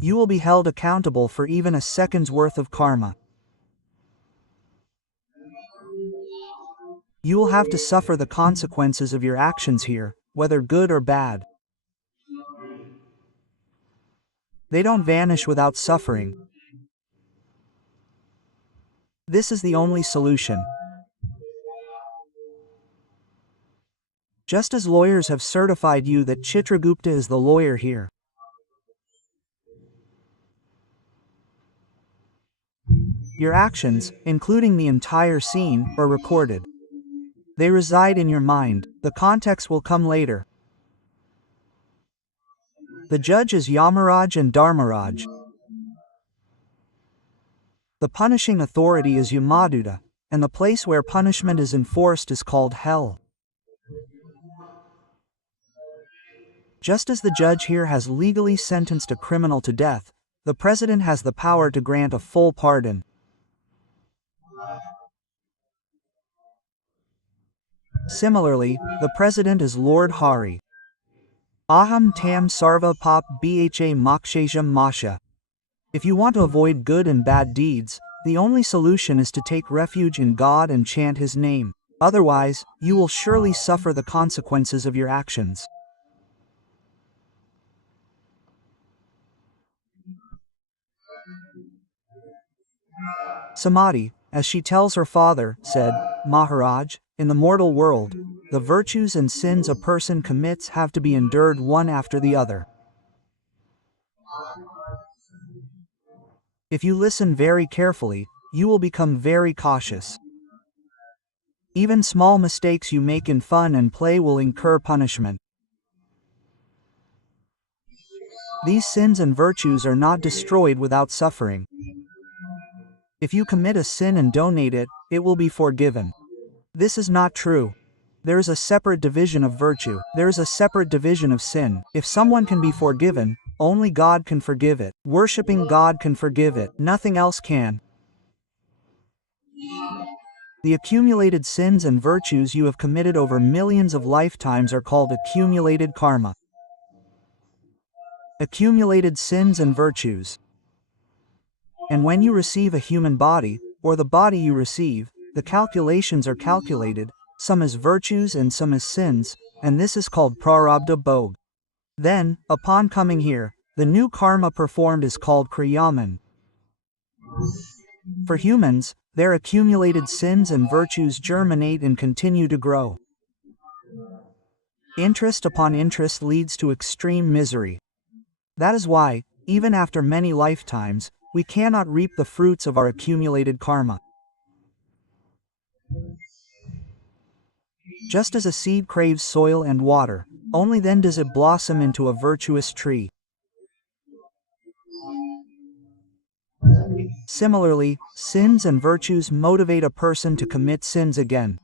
You will be held accountable for even a second's worth of karma. You will have to suffer the consequences of your actions here, whether good or bad. They don't vanish without suffering. This is the only solution. Just as lawyers have certified you that Chitragupta is the lawyer here. Your actions, including the entire scene, are recorded. They reside in your mind. The context will come later. The judge is Yamaraj and Dharmaraj. The punishing authority is Yamaduta, and the place where punishment is enforced is called hell. Just as the judge here has legally sentenced a criminal to death, the president has the power to grant a full pardon. Similarly, the president is Lord Hari. Aham tam sarva pap bha mokshajam masha. If you want to avoid good and bad deeds, the only solution is to take refuge in God and chant His name. Otherwise, you will surely suffer the consequences of your actions. Samadhi, as she tells her father, said, Maharaj, in the mortal world, the virtues and sins a person commits have to be endured one after the other. If you listen very carefully, you will become very cautious. Even small mistakes you make in fun and play will incur punishment. These sins and virtues are not destroyed without suffering. If you commit a sin and donate it, it will be forgiven. This is not true. There is a separate division of virtue. There is a separate division of sin. If someone can be forgiven, only God can forgive it. Worshipping God can forgive it. Nothing else can. The accumulated sins and virtues you have committed over millions of lifetimes are called accumulated karma. Accumulated sins and virtues. And when you receive a human body, or the body you receive, the calculations are calculated, some as virtues and some as sins, and this is called prarabdha bhog. Then, upon coming here, the new karma performed is called kriyaman. For humans, their accumulated sins and virtues germinate and continue to grow. Interest upon interest leads to extreme misery. That is why, even after many lifetimes, we cannot reap the fruits of our accumulated karma. Just as a seed craves soil and water, only then does it blossom into a virtuous tree. Similarly, sins and virtues motivate a person to commit sins again.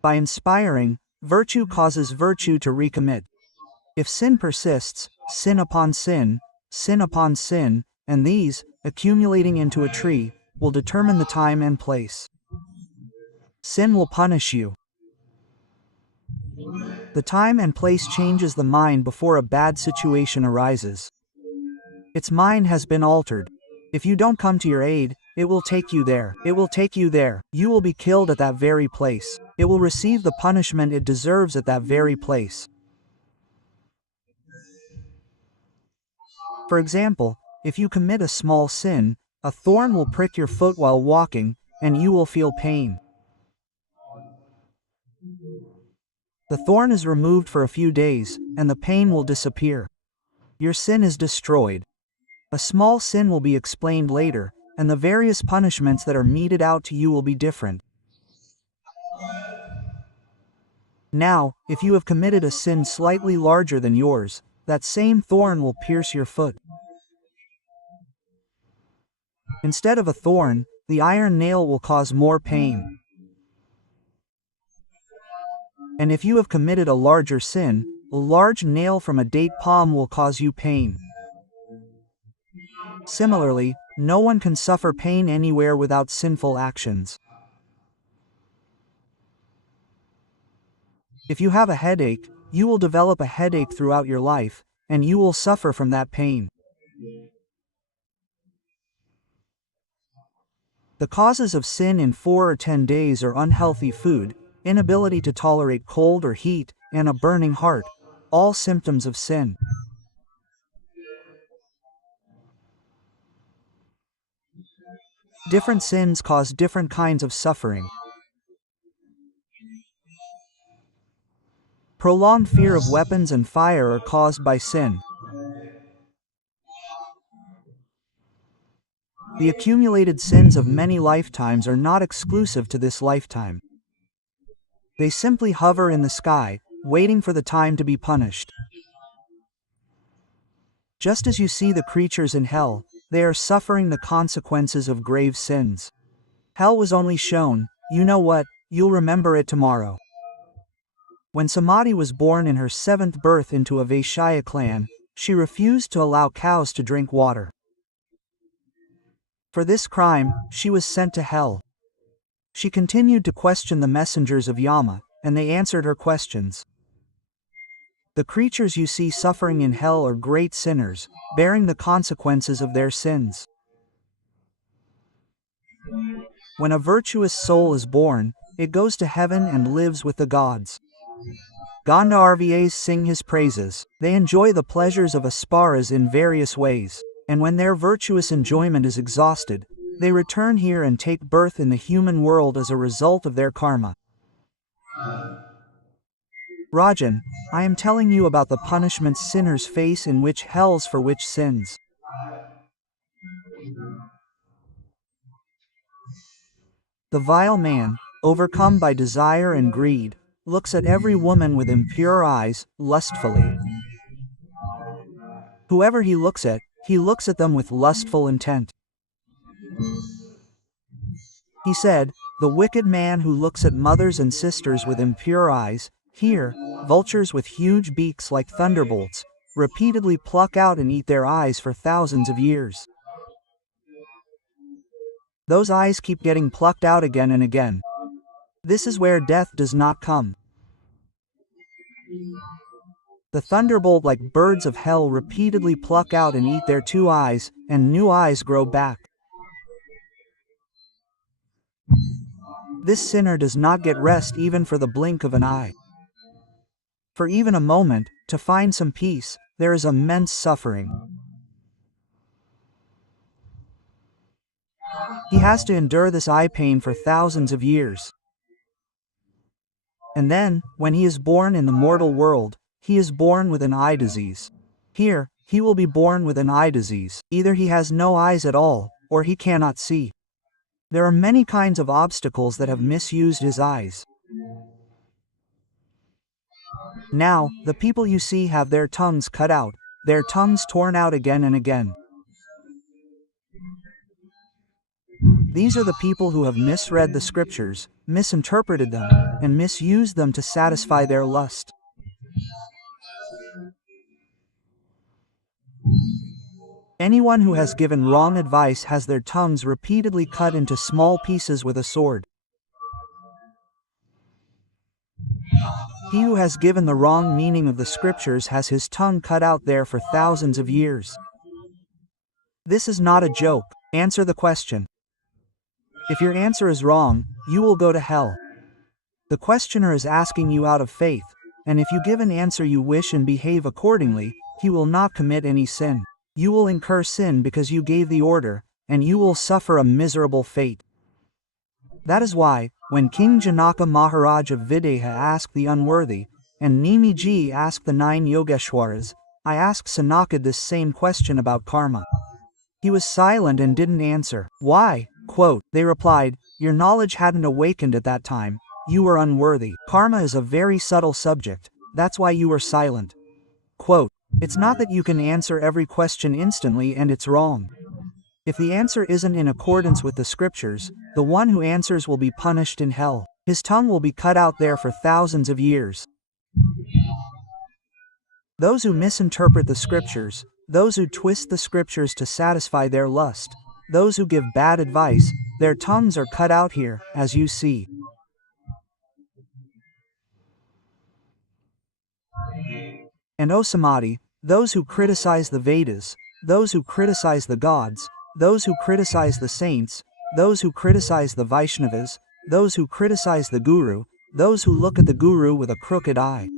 By inspiring, virtue causes virtue to recommit. If sin persists, sin upon sin, and these, accumulating into a tree, will determine the time and place. Sin will punish you. The time and place changes the mind before a bad situation arises. Its mind has been altered. If you don't come to your aid, it will take you there. It will take you there. You will be killed at that very place. It will receive the punishment it deserves at that very place. For example, if you commit a small sin, a thorn will prick your foot while walking, and you will feel pain. The thorn is removed for a few days, and the pain will disappear. Your sin is destroyed. A small sin will be explained later, and the various punishments that are meted out to you will be different. Now, if you have committed a sin slightly larger than yours, that same thorn will pierce your foot. Instead of a thorn, the iron nail will cause more pain. And if you have committed a larger sin, a large nail from a date palm will cause you pain. Similarly, no one can suffer pain anywhere without sinful actions. If you have a headache, you will develop a headache throughout your life, and you will suffer from that pain. The causes of sin in 4 or 10 days are unhealthy food, inability to tolerate cold or heat, and a burning heart, all symptoms of sin. Different sins cause different kinds of suffering. Prolonged fear of weapons and fire are caused by sin. The accumulated sins of many lifetimes are not exclusive to this lifetime. They simply hover in the sky, waiting for the time to be punished. Just as you see the creatures in hell, they are suffering the consequences of grave sins. Hell was only shown, you know what, you'll remember it tomorrow. When Samadhi was born in her 7th birth into a Vaishya clan, she refused to allow cows to drink water. For this crime, she was sent to hell. She continued to question the messengers of Yama, and they answered her questions. The creatures you see suffering in hell are great sinners, bearing the consequences of their sins. When a virtuous soul is born, it goes to heaven and lives with the gods. Gandharvas sing his praises, they enjoy the pleasures of asparas in various ways, and when their virtuous enjoyment is exhausted, they return here and take birth in the human world as a result of their karma. Rajan, I am telling you about the punishments sinners face in which hells for which sins. The vile man, overcome by desire and greed, looks at every woman with impure eyes, lustfully. Whoever he looks at them with lustful intent. He said, the wicked man who looks at mothers and sisters with impure eyes, here, vultures with huge beaks like thunderbolts, repeatedly pluck out and eat their eyes for thousands of years. Those eyes keep getting plucked out again and again. This is where death does not come. The thunderbolt-like birds of hell repeatedly pluck out and eat their 2 eyes, and new eyes grow back. This sinner does not get rest even for the blink of an eye. For even a moment, to find some peace, there is immense suffering. He has to endure this eye pain for thousands of years. And then, when he is born in the mortal world, he is born with an eye disease. Here, he will be born with an eye disease. Either he has no eyes at all, or he cannot see. There are many kinds of obstacles that have misused his eyes. Now, the people you see have their tongues cut out, their tongues torn out again and again. These are the people who have misread the scriptures, misinterpreted them, and misused them to satisfy their lust. Anyone who has given wrong advice has their tongues repeatedly cut into small pieces with a sword. He who has given the wrong meaning of the scriptures has his tongue cut out there for thousands of years. This is not a joke. Answer the question. If your answer is wrong, you will go to hell. The questioner is asking you out of faith, and if you give an answer you wish and behave accordingly, he will not commit any sin. You will incur sin because you gave the order, and you will suffer a miserable fate. That is why, when King Janaka Maharaj of Videha asked the unworthy, and Nimiji asked the 9 Yogeshwaras, I asked Sanakad this same question about karma. He was silent and didn't answer. Why? Quote, they replied, your knowledge hadn't awakened at that time, you were unworthy. Karma is a very subtle subject, that's why you were silent. Quote, it's not that you can answer every question instantly and it's wrong. If the answer isn't in accordance with the scriptures, the one who answers will be punished in hell. His tongue will be cut out there for thousands of years. Those who misinterpret the scriptures, those who twist the scriptures to satisfy their lust, those who give bad advice, their tongues are cut out here, as you see. And O Samadhi, those who criticize the Vedas, those who criticize the gods, those who criticize the saints, those who criticize the Vaishnavas, those who criticize the Guru, those who look at the Guru with a crooked eye.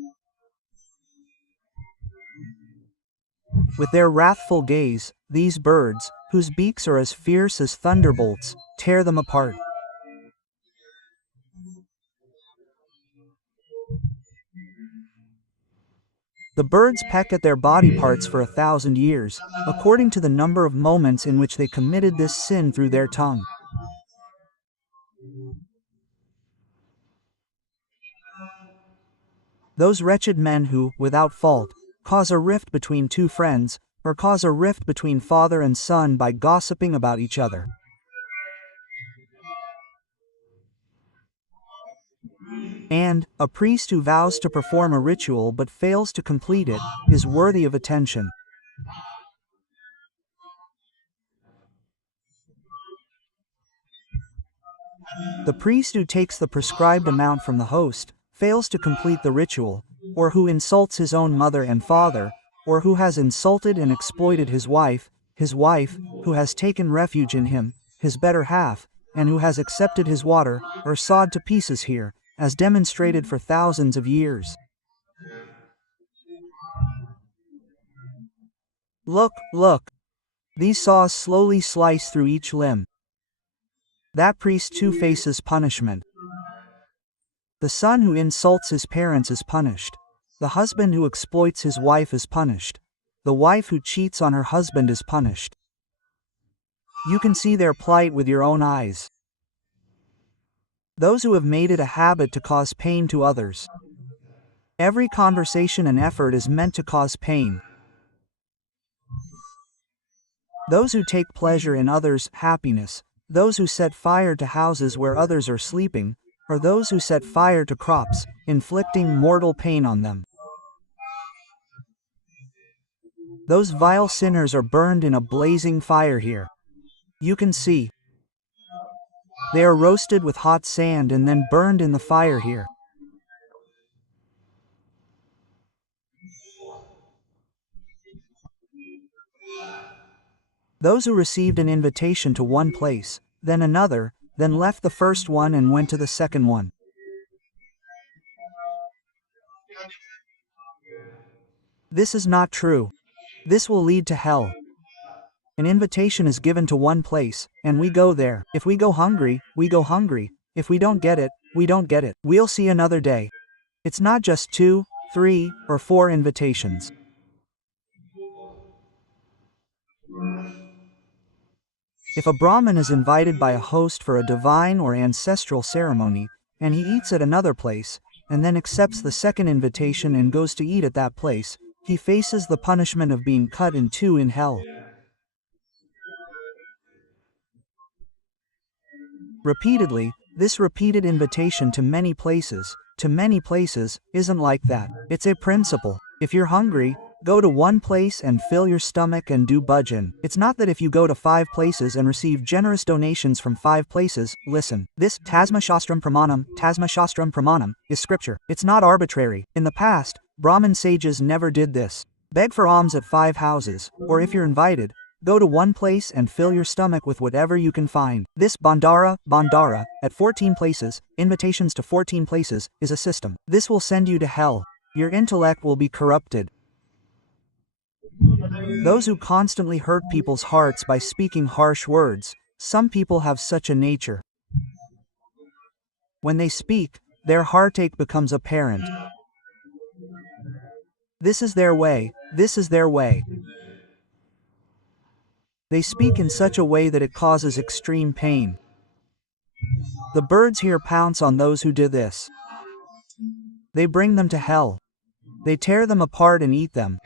With their wrathful gaze, these birds, whose beaks are as fierce as thunderbolts, tear them apart. The birds peck at their body parts for 1,000 years, according to the number of moments in which they committed this sin through their tongue. Those wretched men who, without fault, cause a rift between two friends, or cause a rift between father and son by gossiping about each other. And, a priest who vows to perform a ritual but fails to complete it, is worthy of attention. The priest who takes the prescribed amount from the host, fails to complete the ritual, or who insults his own mother and father, or who has insulted and exploited his wife, who has taken refuge in him, his better half, and who has accepted his water, or sawed to pieces here, as demonstrated for thousands of years. Look, look! These saws slowly slice through each limb. That priest too faces punishment. The son who insults his parents is punished. The husband who exploits his wife is punished. The wife who cheats on her husband is punished. You can see their plight with your own eyes. Those who have made it a habit to cause pain to others. Every conversation and effort is meant to cause pain. Those who take pleasure in others' happiness, those who set fire to houses where others are sleeping, or those who set fire to crops, inflicting mortal pain on them. Those vile sinners are burned in a blazing fire here. You can see. They are roasted with hot sand and then burned in the fire here. Those who received an invitation to one place, then another, then left the first one and went to the second one. This is not true. This will lead to hell. An invitation is given to one place, and we go there. If we go hungry, we go hungry. If we don't get it, we don't get it. We'll see another day. It's not just 2, 3, or 4 invitations. If a Brahmin is invited by a host for a divine or ancestral ceremony, and he eats at another place, and then accepts the second invitation and goes to eat at that place, he faces the punishment of being cut in two in hell. Repeatedly, this repeated invitation to many places, isn't like that. It's a principle. If you're hungry, go to one place and fill your stomach and do bhajan. It's not that if you go to 5 places and receive generous donations from 5 places, listen. This Tasma Shastram Pramanam, is scripture. It's not arbitrary. In the past, Brahmin sages never did this. Beg for alms at 5 houses, or if you're invited, go to one place and fill your stomach with whatever you can find. This bandara, at 14 places, invitations to 14 places, is a system. This will send you to hell. Your intellect will be corrupted. Those who constantly hurt people's hearts by speaking harsh words, some people have such a nature. When they speak, their heartache becomes apparent. This is their way, this is their way. They speak in such a way that it causes extreme pain. The birds here pounce on those who do this. They bring them to hell. They tear them apart and eat them.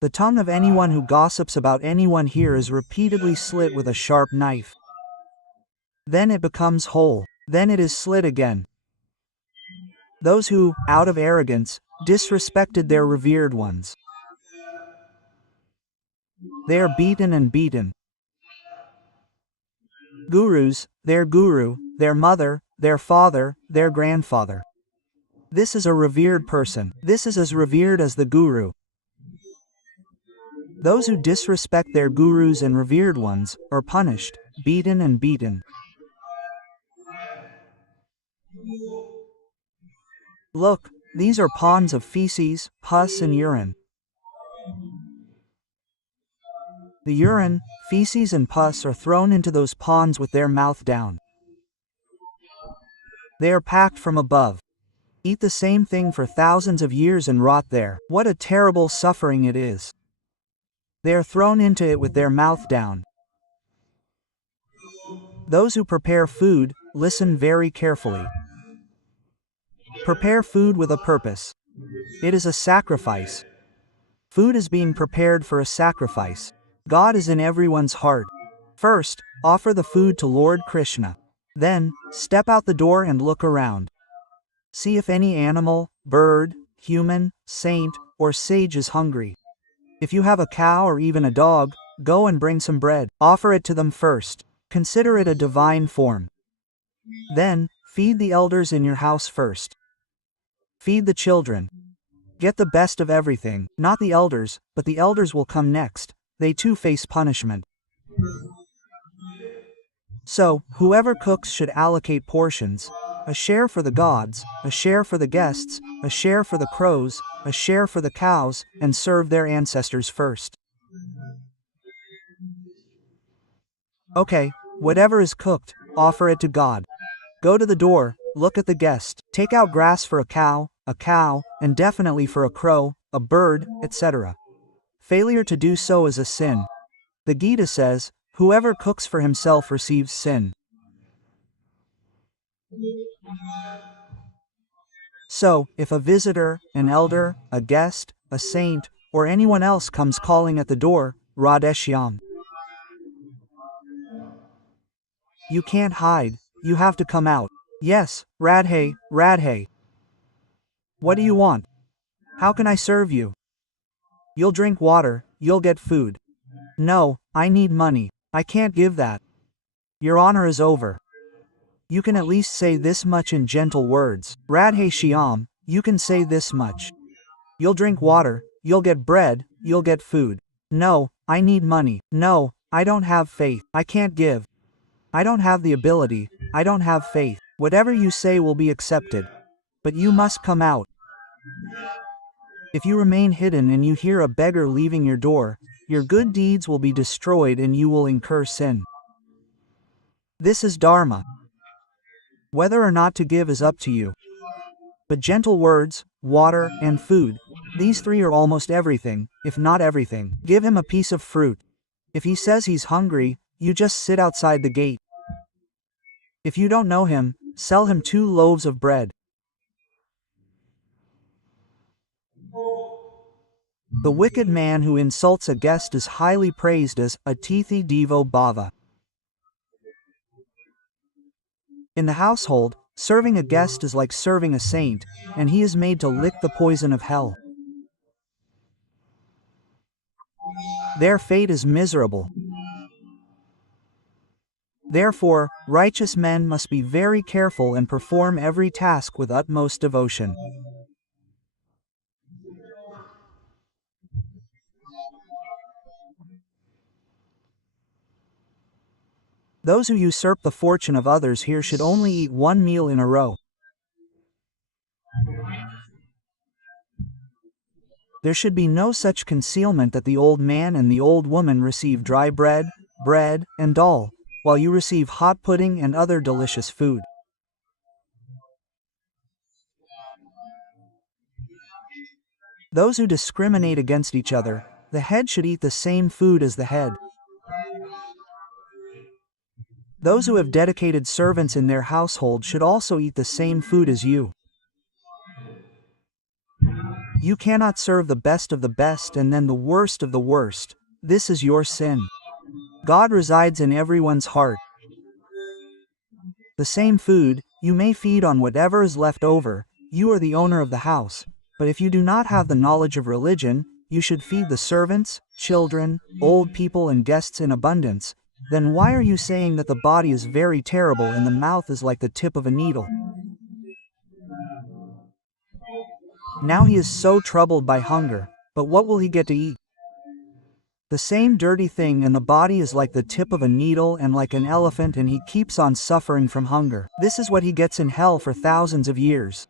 The tongue of anyone who gossips about anyone here is repeatedly slit with a sharp knife. Then it becomes whole. Then it is slit again. Those who, out of arrogance, disrespected their revered ones. They are beaten and beaten. Gurus, their guru, their mother, their father, their grandfather. This is a revered person. This is as revered as the guru. Those who disrespect their gurus and revered ones are punished, beaten and beaten. Look, these are ponds of feces, pus and urine. The urine, feces and pus are thrown into those ponds with their mouth down. They are packed from above. Eat the same thing for thousands of years and rot there. What a terrible suffering it is. They are thrown into it with their mouth down. Those who prepare food, listen very carefully. Prepare food with a purpose. It is a sacrifice. Food is being prepared for a sacrifice. God is in everyone's heart. First, offer the food to Lord Krishna. Then, step out the door and look around. See if any animal, bird, human, saint, or sage is hungry. If you have a cow or even a dog, go and bring some bread. Offer it to them first. Consider it a divine form. Then, feed the elders in your house first. Feed the children. Get the best of everything, not the elders, but the elders will come next. They too face punishment. So, whoever cooks should allocate portions. A share for the gods, a share for the guests, a share for the crows, a share for the cows, and serve their ancestors first. Okay, whatever is cooked, offer it to God. Go to the door, look at the guest, take out grass for a cow, and definitely for a crow, a bird, etc. Failure to do so is a sin. The Gita says, whoever cooks for himself receives sin. So, if a visitor, an elder, a guest, a saint, or anyone else comes calling at the door, Radha, you can't hide, you have to come out. Yes, Radhe, Radhe. What do you want? How can I serve you? You'll drink water, you'll get food. No, I need money. I can't give that. Your honor is over. You can at least say this much in gentle words. Radhe Shyam, you can say this much. You'll drink water, you'll get bread, you'll get food. No, I need money. No, I don't have faith. I can't give. I don't have the ability. I don't have faith. Whatever you say will be accepted. But you must come out. If you remain hidden and you hear a beggar leaving your door, your good deeds will be destroyed and you will incur sin. This is Dharma. Whether or not to give is up to you. But gentle words, water, and food, these three are almost everything, if not everything. Give him a piece of fruit. If he says he's hungry, you just sit outside the gate. If you don't know him, sell him 2 loaves of bread. The wicked man who insults a guest is highly praised as Atithi Devo Bhava. In the household, serving a guest is like serving a saint, and he is made to lick the poison of hell. Their fate is miserable. Therefore, righteous men must be very careful and perform every task with utmost devotion. Those who usurp the fortune of others here should only eat 1 meal in a row. There should be no such concealment that the old man and the old woman receive dry bread, and dal, while you receive hot pudding and other delicious food. Those who discriminate against each other, the head should eat the same food as the head. Those who have dedicated servants in their household should also eat the same food as you. You cannot serve the best of the best and then the worst of the worst. This is your sin. God resides in everyone's heart. The same food, you may feed on whatever is left over, you are the owner of the house, but if you do not have the knowledge of religion, you should feed the servants, children, old people and guests in abundance. Then why are you saying that the body is very terrible and the mouth is like the tip of a needle? Now he is so troubled by hunger, but what will he get to eat? The same dirty thing in the body is like the tip of a needle and like an elephant, and he keeps on suffering from hunger. This is what he gets in hell for thousands of years.